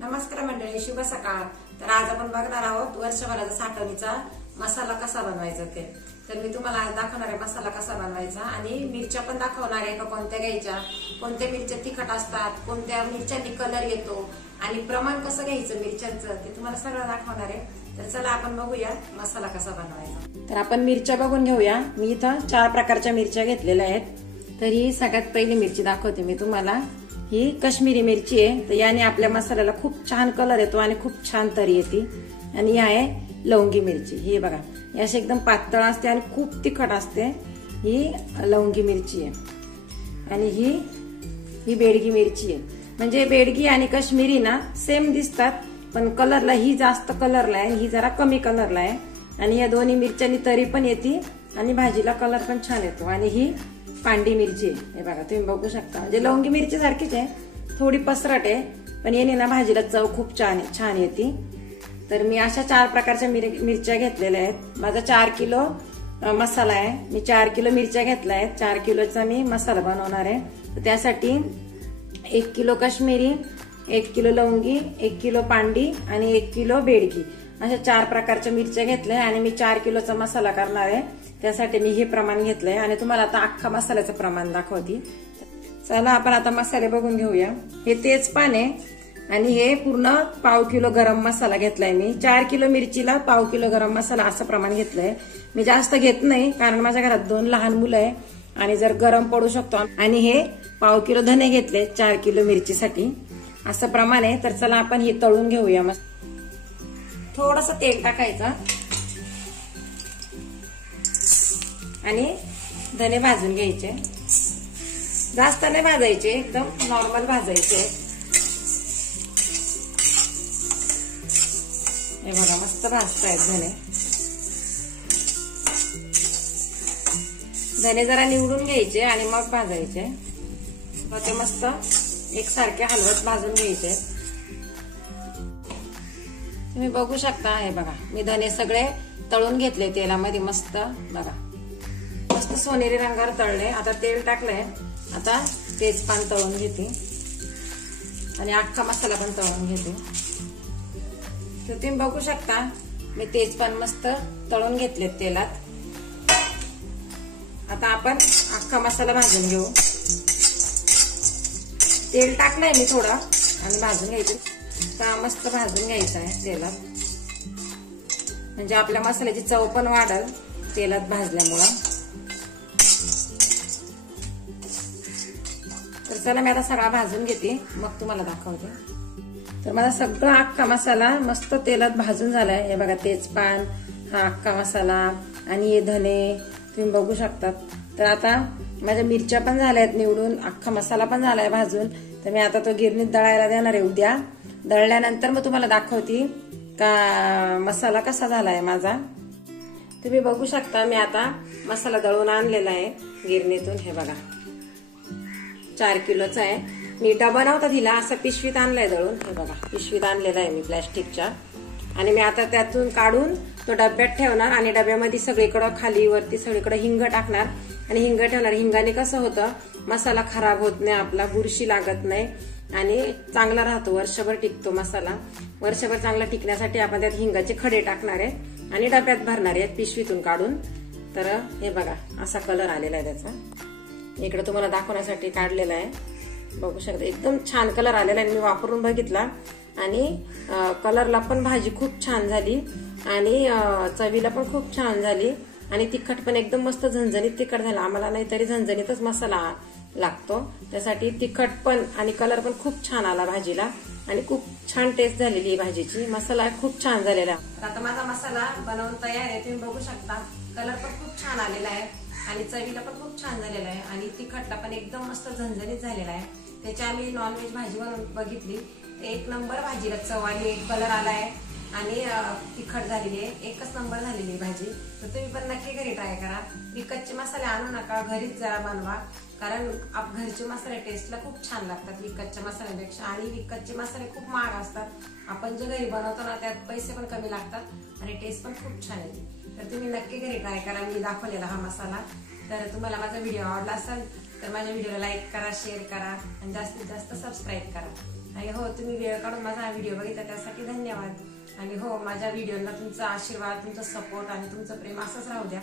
नमस्कार मंडळी, शुभ सकाळ। तर आज आपण बघणार आहोत वर्षभराचा साठवणीचा मसाला कसा बनवायचा ते। तर मी तुम्हाला आज दाखवणार आहे मसाला कसा बनवायचा आणि मिरच्या पण दाखवणार आहे का कोणत्या घ्यायच्या, कोणत्या मिरच्या तिखट असतात, कोणत्या मिरच्यांनी कलर येतो आणि प्रमाण कसं घ्यायचं मिरच्यांचं ते तुम्हाला सगळं दाखवणार आहे। तर चला आपण बघूया मसाला कसा बनवायचा। तर आपण मिरच्या बघून घेऊया। मी इथं 4 प्रकारच्या मिरच्या घेतलेल्या आहेत। तर ही सगळ्यात पहिली मिरची दाखवते मी तुम्हाला। ही काश्मीरी मिरची आहे। तर याने आपल्या मसाल्याला खूप छान कलर येतो आणि खूप छान तरी येते। आणि ही आहे लवंगी मिरची। ही बघा, ही अशी एकदम पातळ असते आणि खूप तिखट असते। ही लवंगी मिरची आहे। आणि ही बेडगी मिरची आहे। म्हणजे बेडगी आणि काश्मीरी ना सेम दिसतात, पण कलरला ही जास्त कलरला आहे, ही जरा कमी कलरला आहे। आणि या दोन्ही मिरच्यांनी तरी पण येते आणि भाजीला कलर पण छान येतो। आणि ही पांडी मिरची आहे। हे बघा, तुम्ही बघू शकता, म्हणजे लवंगी मिरची सारखीच आहे, थोडी पसरट आहे, पण याने ना भाजीला चव खूप छान येते। तर मी अशा 4 प्रकारच्या मिरच्या घेतलेल्या आहेत। माझा 4 किलो मसाला आहे। मी 4 किलो मिरच्या घेतल्या आहेत। 4 किलोचा मी मसाला बनवणार आहे। तर त्यासाठी 1 किलो काश्मीरी, 1 किलो लवंगी, 1 किलो पांडी आणि 1 किलो बेडगी अशा 4 प्रकारच्या मिरच्या घेतल्या आणि मी 4 किलोचा मसाला करणार आहे। त्यासाठी मी हे प्रमाण घेतलंय आणि तुम्हाला आता अख्खा मसाल्याचं प्रमाण दाखवते। चला आपण आता मसाले बघून घेऊया। हे तेजपान आहे आणि हे पूर्ण पाव किलो गरम मसाला घेतलाय मी। 4 किलो मिरचीला पाव किलो गरम मसाला असं प्रमाण घेतलंय। मी जास्त घेत नाही, कारण माझ्या घरात 2 लहान मुलं आहे आणि जर गरम पडू शकतो। आणि हे पाव किलो धने घेतले 4 किलो मिरचीसाठी, असं प्रमाण आहे। तर चला आपण हे तळून घेऊया। मस्त थोडंसं तेल टाकायचं आणि धने भाजून घ्यायचे। जास्त नाही भाजायचे, एकदम नॉर्मल भाजायचे। हे बघा, मस्त भाजतायत धने। धने जरा निवडून घ्यायचे आणि मग भाजायचे। ते मस्त एकसारखे हलवत भाजून घ्यायचे। तुम्ही बघू शकता, हे बघा, मी धने सगळे तळून घेतले तेलामध्ये। मस्त बघा, मस्त सोनेरी रंगावर तळले। आता तेल टाकलंय, आता तेजपान तळून घेते आणि अख्खा मसाला पण तळून घेते। तर तुम्ही बघू शकता, मी तेजपान मस्त तळून घेतले तेलात। आता आपण अख्खा मसाला भाजून घेऊ। तेल टाकलंय मी थोडं आणि भाजून घ्यायचं। तर मस्त भाजून घ्यायचं आहे तेलात, म्हणजे आपल्या मसाल्याची चव पण वाढेल तेलात भाजल्यामुळं। तर चला मी आता सगळा भाजून घेते, मग तुम्हाला दाखवते। तर माझा सगळा अख्खा मसाला मस्त तेलात भाजून झालाय। हे बघा, तेजपान, हा अख्खा मसाला आणि हे धने तुम्ही बघू शकतात। तर आता माझ्या मिरच्या पण झाल्यात निवडून, अख्खा मसाला पण झालाय भाजून। तर मी आता तो गिरणीत दळायला देणार आहे उद्या। दळल्यानंतर मग तुम्हाला दाखवते का मसाला कसा झालाय माझा। तुम्ही बघू शकता, मी आता मसाला दळून आणलेला आहे गिरणीतून। हे बघा, 4 किलोचा आहे। मी डबा नव्हता दिला, असं पिशवीत आणलाय दळून। हे बघा, पिशवीत आणलेला आहे मी प्लॅस्टिकच्या। आणि मी आता त्यातून काढून तो डब्यात ठेवणार आणि डब्यामध्ये सगळीकडे खाली वरती सगळीकडे हिंग टाकणार आणि हिंग ठेवणार। हिंगाने कसं होतं, मसाला खराब होत नाही, आपला बुरशी लागत नाही आणि चांगला राहतो, वर्षभर टिकतो मसाला। वर्षभर चांगला टिकण्यासाठी आपण त्यात हिंगाचे खडे टाकणार आहे आणि डब्यात भरणार आहे पिशवीतून काढून। तर हे बघा, असा कलर आलेला आहे त्याचा। इकडे तुम्हाला दाखवण्यासाठी काढलेला आहे, बघू शकता, एकदम छान कलर आलेला आहे। मी वापरून बघितला आणि कलरला पण भाजी खूप छान झाली आणि चवीला पण खूप छान झाली आणि तिखट पण एकदम मस्त झणझणीत तिखट झाला। आम्हाला नाही तरी झणझणीतच मसाला लागतो, त्यासाठी तिखट पण आणि कलर पण खूप छान आला भाजीला आणि खूप छान टेस्ट झालेली भाजीची। मसाला खूप छान झालेला। आता माझा मसाला बनवून तयार आहे, तुम्ही बघू शकता। कलर पण खूप छान आलेला आहे आणि चवीला पण खूप छान झालेला आहे आणि तिखटला पण एकदम मस्त झणझणीत झालेला आहे। त्याची आम्ही नॉनव्हेज भाजी बनवून बघितली, 1 नंबर भाजीला चव आली, कलर आलाय आणि तिखट झालेली आहे, एकच नंबर झालेली भाजी। तर तुम्ही पण नक्की घरी ट्राय करा। विकतचे मसाले आणू नका, घरीच जरा बनवा, कारण घरचे मसाले टेस्टला खूप छान लागतात विकतच्या मसाल्यांपेक्षा। आणि विकतचे मसाले खूप महाग असतात, आपण जे घरी बनवतो ना त्यात पैसे पण कमी लागतात आणि टेस्ट पण खूप छान येते। तर तुम्ही नक्की घरी ट्राय करा मी दाखवलेला हा मसाला। तर तुम्हाला माझा व्हिडिओ आवडला असेल तर माझ्या व्हिडिओला लाईक करा, शेअर करा आणि जास्तीत जास्त सबस्क्राईब करा। आणि हो, तुम्ही वेळ काढून माझा हा व्हिडिओ बघितला त्यासाठी धन्यवाद. आणि हो, माझ्या व्हिडिओला तुमचा आशीर्वाद, तुमचा सपोर्ट आणि तुमचं प्रेम असंच राहू द्या.